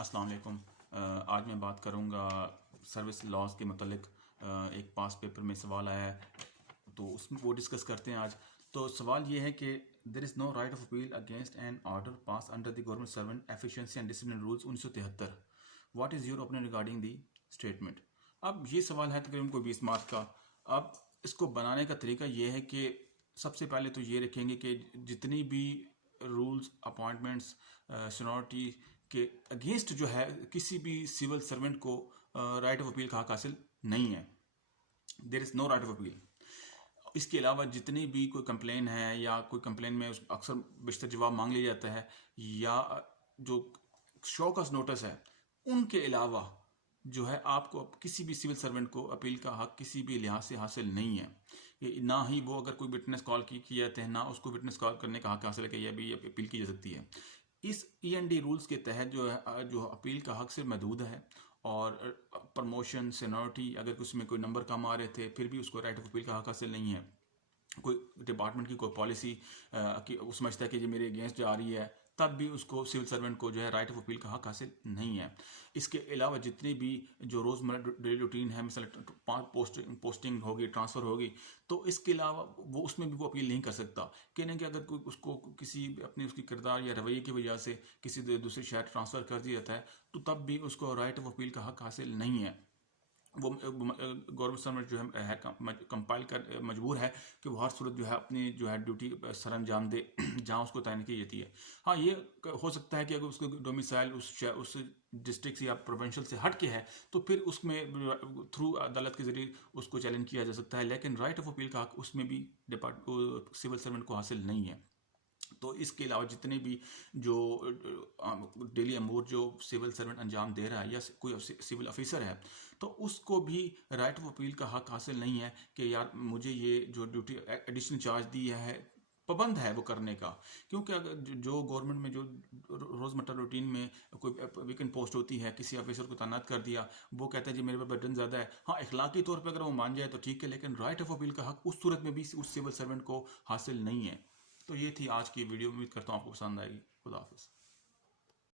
अस्सलाम वालेकुम। आज मैं बात करूँगा सर्विस लॉज के मतलब एक पास पेपर में सवाल आया है तो उसमें वो डिस्कस करते हैं आज। तो सवाल ये है कि there is no right of appeal against an order pass under the government servant efficiency and discipline rules 1973। What is your opinion regarding the statement. अब ये सवाल है तकरीबन कोई 20 मार्क्स का। अब इसको बनाने का तरीका ये है कि सबसे पहले तो ये रखेंगे कि जितनी भी रूल्स अपॉइंटमेंट्स सीनियरिटी के अगेंस्ट जो है किसी भी सिविल सर्वेंट को राइट ऑफ अपील का हक हासिल नहीं है। There is no right of appeal. इसके अलावा जितनी भी कोई कंप्लेन है या कोई कंप्लेन में अक्सर बेशतर जवाब मांग लिया जाता है या जो शो कॉज नोटिस है उनके अलावा जो है आपको किसी भी सिविल सर्वेंट को अपील का हक किसी भी लिहाज से हासिल नहीं है। ये ना ही वो अगर कोई विटनेस कॉल किए जाते हैं ना उसको विटनेस कॉल करने का हक हासिल है कि यह भी अपील की जा सकती है। इस END रूल्स के तहत जो अपील का हक सिर्फ महदूद है और प्रमोशन सीनियरिटी अगर उसमें कोई नंबर कम आ रहे थे फिर भी उसको राइट ऑफ अपील का हक हासिल नहीं है। कोई डिपार्टमेंट की कोई पॉलिसी कि वो समझता है कि ये मेरे अगेंस्ट जा रही है तब भी उसको सिविल सर्वेंट को जो है राइट ऑफ अपील का हक हासिल नहीं है। इसके अलावा जितनी भी जो रोज़मर्रा डेली रूटीन है मिसाल पोस्टिंग होगी ट्रांसफ़र होगी तो इसके अलावा वो उसमें भी वो अपील नहीं कर सकता। कहने कि अगर कोई उसको किसी अपनी उसकी किरदार या रवैये की वजह से किसी दूसरे शहर ट्रांसफ़र कर दिया जाता है तो तब भी उसको राइट ऑफ अपील का हक हासिल नहीं है। वो गवर्नमेंट सर्वेंट जो है कंपाइल कर मजबूर है कि वो हर सूरत जो है अपनी जो है ड्यूटी सर अंजाम दे जहाँ उसको तैनात की जाती है। हाँ ये हो सकता है कि अगर उसको डोमिसाइल उस डिस्ट्रिक्ट से या प्रोविंशियल से हट के है तो फिर उसमें थ्रू अदालत के जरिए उसको चैलेंज किया जा सकता है, लेकिन राइट ऑफ अपील का हक उसमें भी सिविल सर्वेंट को हासिल नहीं है। तो इसके अलावा जितने भी जो डेली अमूर जो सिविल सर्वेंट अंजाम दे रहा है या कोई सिविल ऑफिसर है तो उसको भी राइट ऑफ अपील का हक हासिल नहीं है कि यार मुझे ये जो ड्यूटी एडिशनल चार्ज दिया है पाबंद है वो करने का। क्योंकि अगर जो गवर्नमेंट में जो रोज़मर्रा रूटीन में कोई वीकेंड पोस्ट होती है किसी ऑफिसर को तैनात कर दिया वो कहता है जी मेरे पर बर्डन ज़्यादा है, हाँ इखलाकी तौर पर अगर वो मान जाए तो ठीक है, लेकिन राइट ऑफ अपील का हक उस सूरत में भी उस सिविल सर्वेंट को हासिल नहीं है। तो ये थी आज की वीडियो, उम्मीद करता हूँ आपको पसंद आएगी। खुदा हाफिज़।